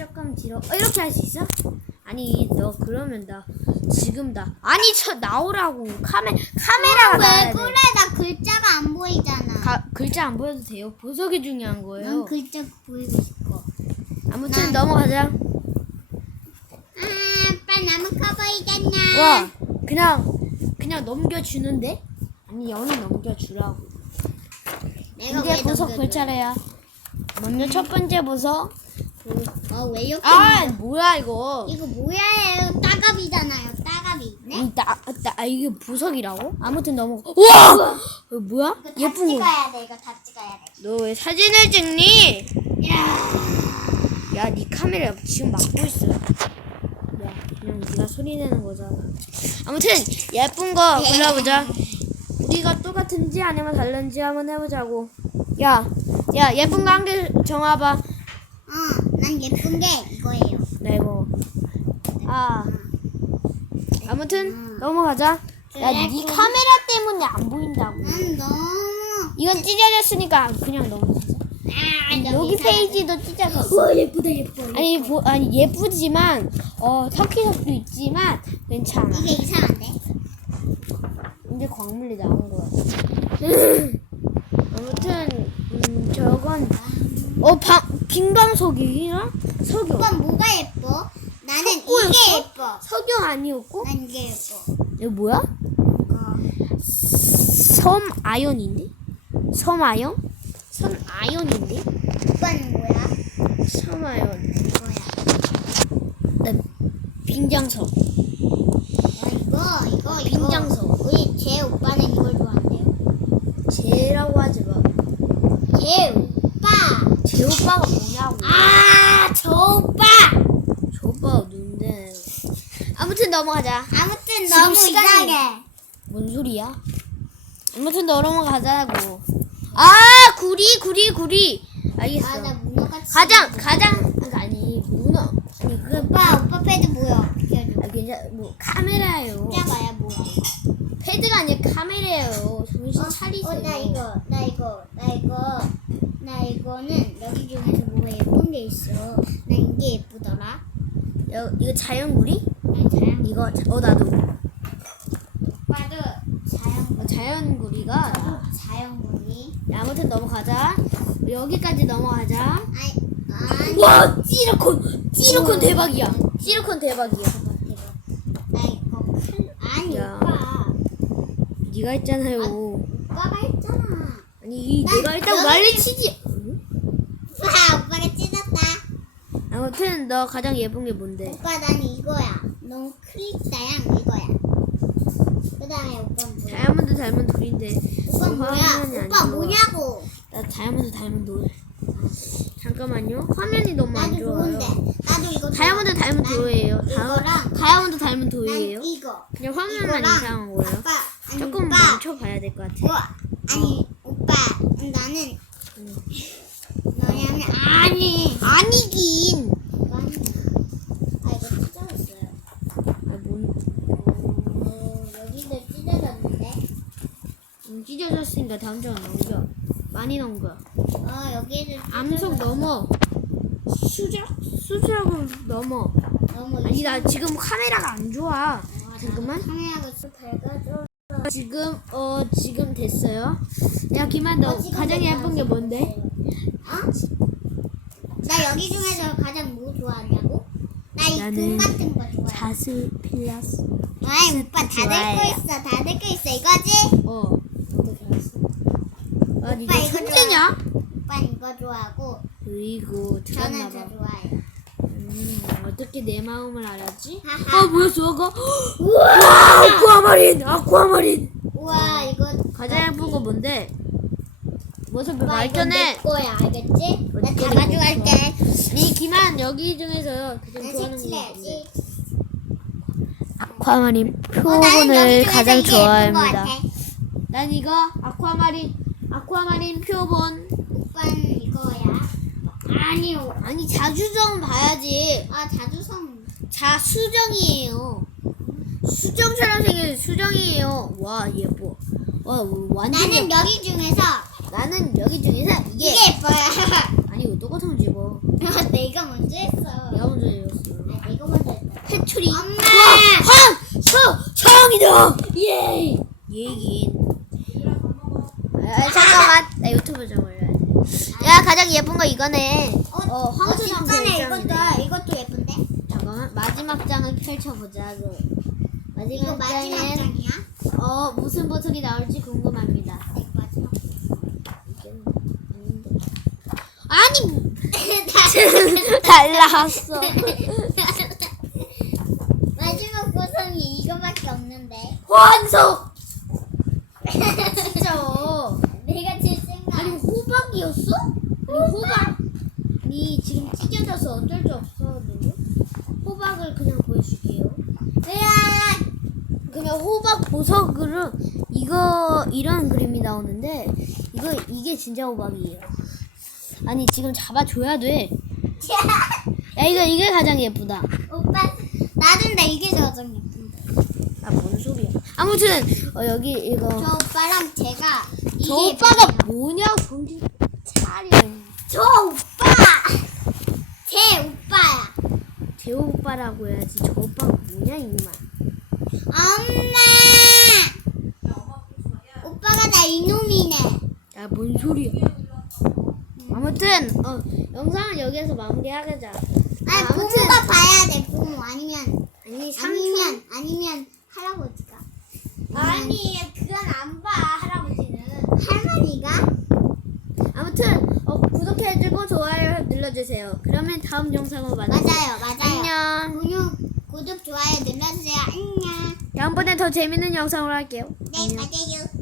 조금 뒤로 어, 이렇게 할 수 있어? 아니 너 그러면 나 지금 나 아니 저 나오라고 카메 카메라가 그래? 돼. 나 글자가 안 보이잖아. 가, 글자 안 보여도 돼요. 보석이 중요한 거예요. 난 글자 보이고 싶어. 아무튼 난- 넘어가자. 아, 아빠 너무 커 보이잖아. 와 그냥 그냥 넘겨주는데 아니 연이 넘겨주라고. 내가 이제 왜 보석 넘겨줘? 차례야. 먼저 첫 번째 보석. 어, 왜 이렇게? 아? 뭐야 이거? 이거 뭐야? 이거 따갑이잖아요. 따갑이 있네. 이 나, 나, 아, 이게 보석이라고? 아무튼 너무 우와! 이거 뭐야? 이거 다 예쁜 거. 찍어야 돼. 이거 다 찍어야 돼. 너 왜 사진을 찍니? 야, 야, 네 카메라 지금 막고 있어. 야, 그냥 네가 소리 내는 거잖아. 아무튼 예쁜 거 골라보자. 우리가 똑같은지 아니면 다른지 한번 해보자고. 야, 야 예쁜 거 한 개 정해봐. 어, 난 예쁜 게 이거예요. 나 이거. 아, 아무튼 넘어가자. 야, 네 카메라 때문에 안 보인다고. 난 너무. 이건 찢어졌으니까 그냥 넘어가자. 아, 여기 페이지도 찢어졌어. 와 예쁘다 예뻐. 아니 보, 아니 예쁘지만 어 터키석도 있지만 괜찮아. 이게 이상한데? 이제 광물이 나온 거야. 아무튼 음 저건 어 방 빈방석이랑 석유. 이건 뭐가 예뻐? 나는 석고였어? 이게 예뻐. 석유 아니었고 난 이게 예뻐. 이거 뭐야? 어. 섬 아연인데? 섬 아연? 섬 아연인데? 오빠는 뭐야? 섬 아연. 뭐야? 나 빈장석. 야, 이거 이거 이거. 빈장석. 우리 제 오빠는 이걸 좋아한대요. 쟤라고 하지 마. 제 뭐냐고. 아, 저 오빠. 저 오빠가 누군데. 아무튼 넘어가자. 아무튼 너무 시간이- 이상해. 뭔 소리야? 아무튼 넘어가자고. 아 구리 구리 구리. 알겠어. 아, 나 문어같이. 가장 가장 아니 문어 아니 그 오빠 오빠 패드 뭐야? 비켜줘. 아, 괜찮 뭐 카메라예요. 짜봐야 뭐야? 패드가 아니라 카메라예요. 정신 차리세요. 어, 나 이거, 나 이거, 나 이거, 나 이거는 여기 중에서 예쁜 게 있어. 나 이게 예쁘더라. 여, 이거 자연구리? 난 자연. 이거 자- 어 나도 오빠도 자연. 어, 자연구리가 나. 자연분이. 야, 아무튼 넘어가자. 여기까지 넘어가자. 아니, 아니. 와 찌르콘 찌르콘 대박이야. 찌르콘 대박이야. 나 이거 큰 아니 야. 오빠. 네가 했잖아요. 오빠가 했잖아. 아니 난 내가 여기- 말리치지. 오빠 오빠가 찢었다. 아무튼 너 가장 예쁜 게 뭔데? 오빠 난 이거야. 너무 크리스타양 이거야. 그다음에 오빠는 뭐야? 다이아몬드 닮은 돌인데. 오빠 너 뭐야? 화면이 안 오빠 좋아. 뭐냐고? 나 다이아몬드 닮은 돌. 잠깐만요. 화면이 너무 안 나도 좋아요. 좋은데. 나도 이거. 다이아몬드. 닮은 난 돌이에요. 이거랑 다이아몬드 닮은 돌이에요. 난 이거. 그냥 화면만 이거랑 이상한 거예요. 아빠 아니 조금 오빠. 멈춰봐야 될 것 같아. 뭐 아니 오빠 나는 뭐냐면 아니 아니긴. 이거 아니야. 아 이거 찢어졌어요. 아, 뭔 어, 여기도 찢어졌는데. 음, 찢어졌으니까 다음 장 넘겨. 많이 넘겨. 어 여기도 암석 넘어. 수작? 수작을 넘어. 너무 아니 나 지금 카메라가 안 좋아. 잠깐만. 카메라가 좀 밝아져. 지금 어 지금 됐어요. 야 김한 너 어, 지금 가장 됐다, 예쁜 게 지금 뭔데? 어? 나 여기 중에서 가장 뭐 좋아하냐고? 나 이 나는 금 같은 거 좋아해. 자스 필라스. 아이 오빠 다 좋아해요. 들고 있어. 다 들고 있어. 이거지? 어. 아 니가 오빠 이거 천재냐? 오빠 이거 좋아하고 으이구 저는 들었나봐. 저 좋아해요. 음, 어떻게 내 마음을 알았지? 하하. 아 뭐였어 아까? 우와 아쿠아마린 아쿠아마린. 우와 이거 가장 예쁜 거 뭔데? 모습을 오빠 이거. 내 거야 알겠지? 나 어떻게 다 가져갈게. 니 김한 여기 중에서 가장 난 좋아하는 색칠 해야지. 뭔데? 아쿠아마린 어, 나는 여기 표본을 중에서 가장 이게 예쁜 거 좋아합니다. 같아. 난 이거 아쿠아마린 아쿠아마린 표본. 오빠는 이거야. 아니요. 아니 자주정 봐야지. 아 자주성. 자수정이에요. 수정처럼 생긴 수정이에요. 와 예뻐. 와 완전 나는 예뻐. 여기 중에서 나는 여기 중에서 이게 이게 예뻐요. 아니 이거 똑같은 거 집어. 내가 먼저 했어. 야 가장 예쁜 거 이거네. 어, 어, 황소랑 뒷판에 별장이네. 이것도 이것도 예쁜데? 잠깐만 마지막 장을 펼쳐보자. 그 마지막 마지막 장엔 장이야? 어 무슨 버튼이 나올지 궁금합니다. 네. 아니 달라왔어. 마지막 구성이 이거밖에 없는데. 완성. 진짜. 내가 제일 생각. 아니 호박이었어? 아니 호박. 니 지금 찢어져서 어쩔 수 없거든요. 호박을 그냥 보여줄게요. 으아! 그냥 호박 보석으로 이거 이런 그림이 나오는데 이거 이게 진짜 호박이에요. 아니 지금 잡아줘야 돼. 야 이거 이게 가장 예쁘다. 오빠 나는 나 이게 더 가장 예쁜데. 아 뭔 소리야? 아무튼 어, 여기 이거 저 오빠랑 제가 저 오빠가. 뭐냐 정신 차려. 저 오빠 제 오빠야. 제 오빠라고 해야지. 저 오빠가 뭐냐 임마. 엄마. 오빠가 나 이놈이네. 야 뭔 소리야? 아무튼 어 영상은 여기에서 마무리하자. 아니 아무튼- 부모가 봐야 돼 부모 아니면 아니 아니면 아니면 할아버지가 아니 그건 안 봐 할머니가 아무튼 어, 구독해주고 좋아요 눌러주세요. 그러면 다음 영상으로 만나요. 맞아요 맞아요 안녕. 구독 구독 좋아요 눌러주세요 안녕 다음번에 더 재밌는 영상으로 할게요. 네 맞아요